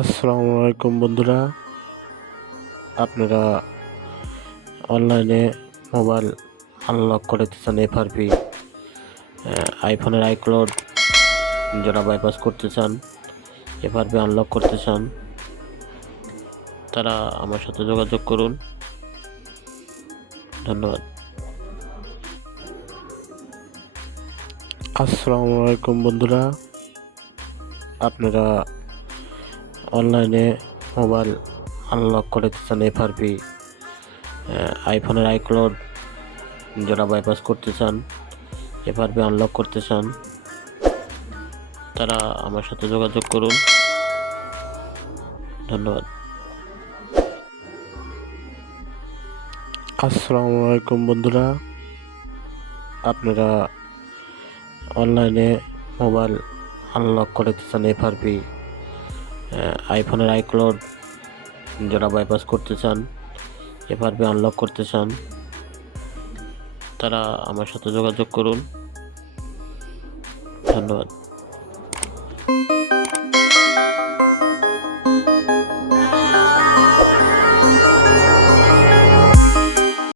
আসসালামু আলাইকুম বন্ধুরা, আপনারা অনলাইনে মোবাইল আনলক করতে চান। এফআরপি আইফোনের আইক্লাউড যারা বাইপাস করতে চান, এফআরপি আনলক করতে চান, তারা আমার সাথে যোগাযোগ করুন। ধন্যবাদ। আসসালামু আলাইকুম বন্ধুরা, আপনারা অনলাইনে মোবাইল আনলক করতে চান। এফআরপি আইফোনের আইক্লাউড যারা বাইপাস করতে চান, এফআরপি আনলক করতে চান, তারা আমার সাথে যোগাযোগ করুন। ধন্যবাদ। আসসালামু আলাইকুম বন্ধুরা, আপনারা অনলাইনে মোবাইল আনলক করতে চান। এফআরপি আইফোনের আইক্লাউড যারা বাইপাস করতে চান, এফআরপি আনলক করতে চান, তারা আমার সাথে যোগাযোগ করুন। ধন্যবাদ।